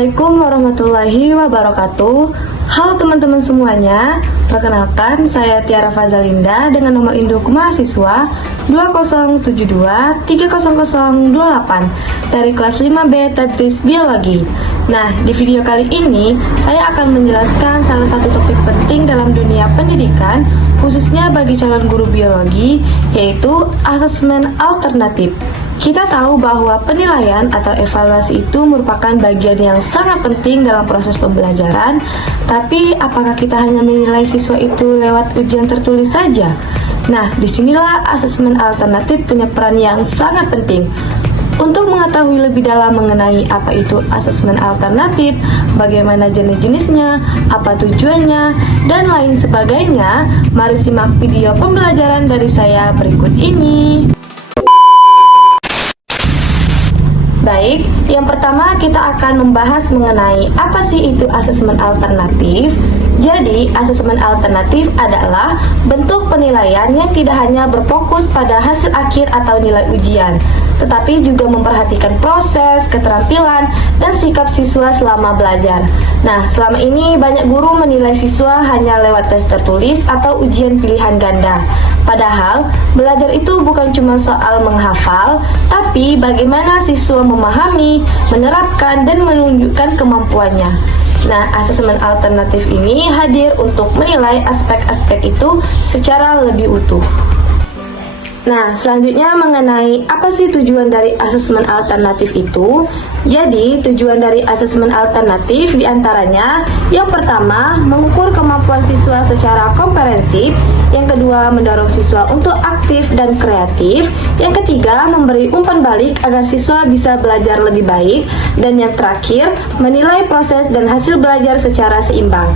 Assalamualaikum warahmatullahi wabarakatuh. Halo teman-teman semuanya, perkenalkan saya Tiara Fazalinda dengan nomor induk mahasiswa 2072300028 dari kelas 5B Tadris Biologi. Nah, di video kali ini saya akan menjelaskan salah satu topik penting dalam dunia pendidikan, khususnya bagi calon guru biologi, yaitu asesmen alternatif. Kita tahu bahwa penilaian atau evaluasi itu merupakan bagian yang sangat penting dalam proses pembelajaran, tapi apakah kita hanya menilai siswa itu lewat ujian tertulis saja? Nah, disinilah asesmen alternatif punya peran yang sangat penting. Untuk mengetahui lebih dalam mengenai apa itu asesmen alternatif, bagaimana jenis-jenisnya, apa tujuannya, dan lain sebagainya, mari simak video pembelajaran dari saya berikut ini. Baik, yang pertama kita akan membahas mengenai apa sih itu asesmen alternatif. Jadi, asesmen alternatif adalah bentuk penilaian yang tidak hanya berfokus pada hasil akhir atau nilai ujian, tetapi juga memperhatikan proses, keterampilan, dan sikap siswa selama belajar. Nah, selama ini banyak guru menilai siswa hanya lewat tes tertulis atau ujian pilihan ganda. Padahal, belajar itu bukan cuma soal menghafal, tapi bagaimana siswa memahami, menerapkan, dan menunjukkan kemampuannya. Nah, asesmen alternatif ini hadir untuk menilai aspek-aspek itu secara lebih utuh. Nah, selanjutnya mengenai apa sih tujuan dari asesmen alternatif itu? Jadi, tujuan dari asesmen alternatif diantaranya yang pertama, mengukur kemampuan siswa secara komprehensif, yang kedua, mendorong siswa untuk aktif dan kreatif, yang ketiga, memberi umpan balik agar siswa bisa belajar lebih baik, dan yang terakhir, menilai proses dan hasil belajar secara seimbang.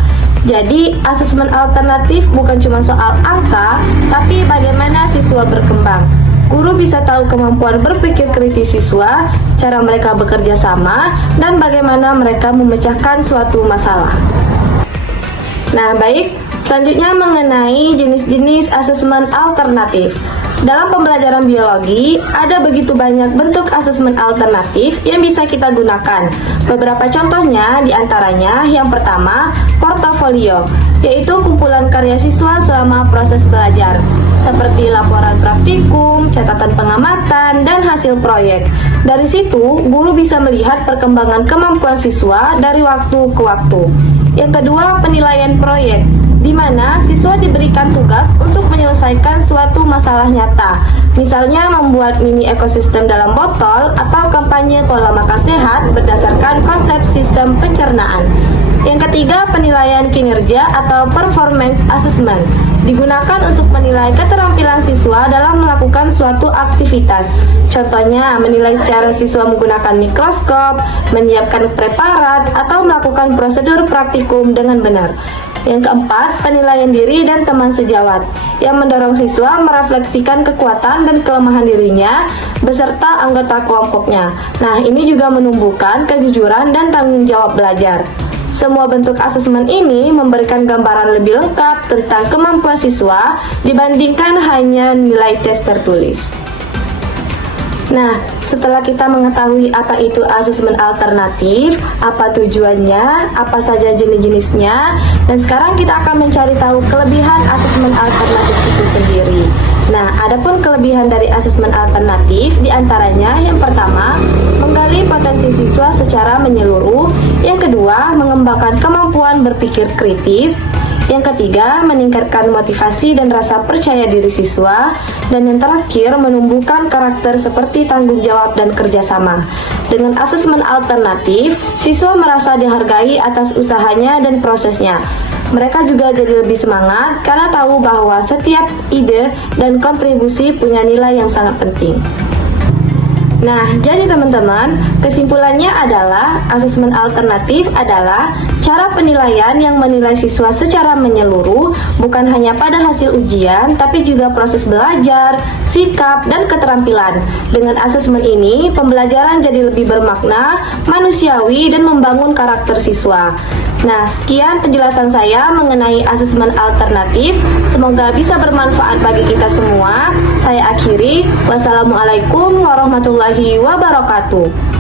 Jadi, asesmen alternatif bukan cuma soal angka, tapi bagaimana siswa berkembang. Guru bisa tahu kemampuan berpikir kritis siswa, cara mereka bekerja sama, dan bagaimana mereka memecahkan suatu masalah. Nah, baik, selanjutnya mengenai jenis-jenis asesmen alternatif. Dalam pembelajaran biologi, ada begitu banyak bentuk asesmen alternatif yang bisa kita gunakan. Beberapa contohnya diantaranya, yang pertama, portofolio, yaitu kumpulan karya siswa selama proses belajar, seperti laporan praktikum, catatan pengamatan, dan hasil proyek. Dari situ, guru bisa melihat perkembangan kemampuan siswa dari waktu ke waktu. Yang kedua, penilaian proyek, di mana siswa diberikan tugas untuk menyelesaikan suatu masalah nyata, misalnya membuat mini ekosistem dalam botol atau kampanye pola makan sehat berdasarkan konsep sistem pencernaan. Yang ketiga, penilaian kinerja atau performance assessment, digunakan untuk menilai keterampilan siswa dalam melakukan suatu aktivitas. Contohnya, menilai cara siswa menggunakan mikroskop, menyiapkan preparat, atau melakukan prosedur praktikum dengan benar. Yang keempat, penilaian diri dan teman sejawat, yang mendorong siswa merefleksikan kekuatan dan kelemahan dirinya beserta anggota kelompoknya. Nah, ini juga menumbuhkan kejujuran dan tanggung jawab belajar. Semua bentuk asesmen ini memberikan gambaran lebih lengkap tentang kemampuan siswa dibandingkan hanya nilai tes tertulis. Nah, setelah kita mengetahui apa itu asesmen alternatif, apa tujuannya, apa saja jenis-jenisnya, dan sekarang kita akan mencari tahu kelebihan asesmen alternatif itu sendiri. Nah, adapun kelebihan dari asesmen alternatif diantaranya yang pertama, menggali potensi siswa secara menyeluruh, yang kedua, mengembangkan kemampuan berpikir kritis, yang ketiga, meningkatkan motivasi dan rasa percaya diri siswa, dan yang terakhir, menumbuhkan karakter seperti tanggung jawab dan kerjasama. Dengan asesmen alternatif, siswa merasa dihargai atas usahanya dan prosesnya. Mereka juga jadi lebih semangat karena tahu bahwa setiap ide dan kontribusi punya nilai yang sangat penting. Nah, jadi teman-teman, kesimpulannya adalah asesmen alternatif adalah cara penilaian yang menilai siswa secara menyeluruh, bukan hanya pada hasil ujian, tapi juga proses belajar, sikap, dan keterampilan. Dengan asesmen ini, pembelajaran jadi lebih bermakna, manusiawi, dan membangun karakter siswa. Nah, sekian penjelasan saya mengenai asesmen alternatif. Semoga bisa bermanfaat bagi kita semua. Saya akhiri. Wassalamualaikum warahmatullahi wabarakatuh.